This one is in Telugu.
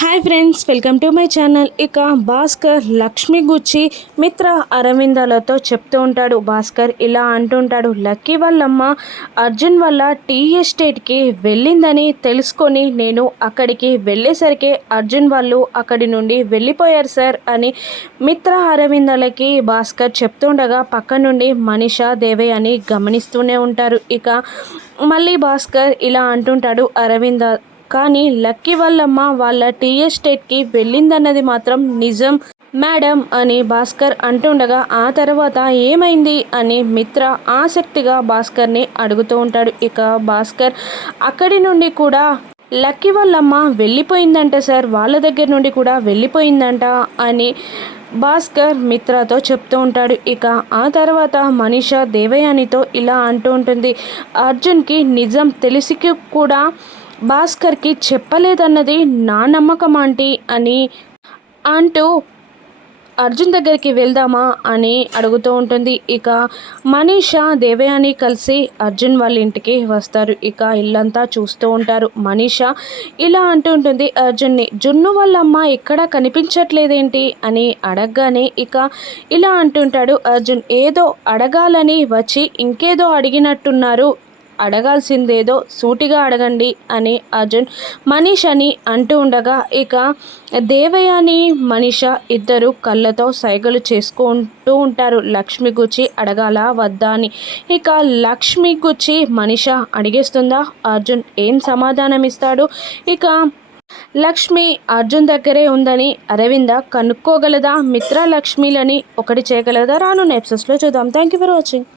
Hi friends, welcome to my channel. ఇక భాస్కర్ లక్ష్మి గుచ్చి మిత్ర అరవిందాలతో చెప్తూ ఉంటాడు. భాస్కర్ ఇలా అంటుంటాడు, లక్కీ వాళ్ళమ్మ అర్జున్ వల్ల టీ ఎస్టేట్కి వెళ్ళిందని తెలుసుకొని నేను అక్కడికి వెళ్ళేసరికి అర్జున్ వాళ్ళు అక్కడి నుండి వెళ్ళిపోయారు సార్ అని మిత్ర అరవిందాలకి భాస్కర్ చెప్తుండగా పక్క నుండి మనీషా దేవయ్య అని గమనిస్తూనే ఉంటారు. ఇక మళ్ళీ భాస్కర్ ఇలా అంటుంటాడు, అరవింద కానీ లక్కీ వాళ్ళమ్మ వాళ్ళ టీ ఎస్టేట్కి వెళ్ళిందన్నది మాత్రం నిజం మేడం అని భాస్కర్ అంటుండగా ఆ తర్వాత ఏమైంది అని మిత్ర ఆసక్తిగా భాస్కర్ని అడుగుతూ ఉంటాడు. ఇక భాస్కర్ అక్కడి నుండి కూడా లక్కీ వాళ్ళమ్మ వెళ్ళిపోయిందంట సార్, వాళ్ళ దగ్గర నుండి కూడా వెళ్ళిపోయిందంట అని భాస్కర్ మిత్రతో చెప్తూ ఉంటాడు. ఇక ఆ తర్వాత మనీషా దేవయానితో ఇలా అంటూ ఉంటుంది, అర్జున్కి నిజం తెలిసికి కూడా భాస్కర్కి చెప్పలేదన్నది నా నమ్మకం ఆంటీ అని అంటూ అర్జున్ దగ్గరికి వెళ్దామా అని అడుగుతూ ఉంటుంది. ఇక మనీషా దేవయాని కలిసి అర్జున్ వాళ్ళ ఇంటికి వస్తారు. ఇక ఇల్లంతా చూస్తూ ఉంటారు. మనీషా ఇలా అంటూ ఉంటుంది అర్జున్ని, జున్ను వాళ్ళమ్మ ఎక్కడా కనిపించట్లేదేంటి అని అడగగానే ఇక ఇలా అంటుంటాడు అర్జున్, ఏదో అడగాలని వచ్చి ఇంకేదో అడిగినట్టున్నారు, అడగాల్సిందేదో సూటిగా అడగండి అని అర్జున్ మనీషని అంటూ ఉండగా ఇక దేవయాని మనీష ఇద్దరు కళ్ళతో సైగలు చేసుకుంటూ ఉంటారు. లక్ష్మి గుచ్చి అడగాలా వద్దా అని. ఇక లక్ష్మి గుచ్చి మనీష అడిగేస్తుందా, అర్జున్ ఏం సమాధానం ఇస్తాడు? ఇక లక్ష్మి అర్జున్ దగ్గరే ఉందని అరవింద కనుక్కోగలదా? మిత్ర లక్ష్మిలని ఒకటి చేయగలదా? రాను ఎపిసోడ్స్లో చూద్దాం. Thank you for watching.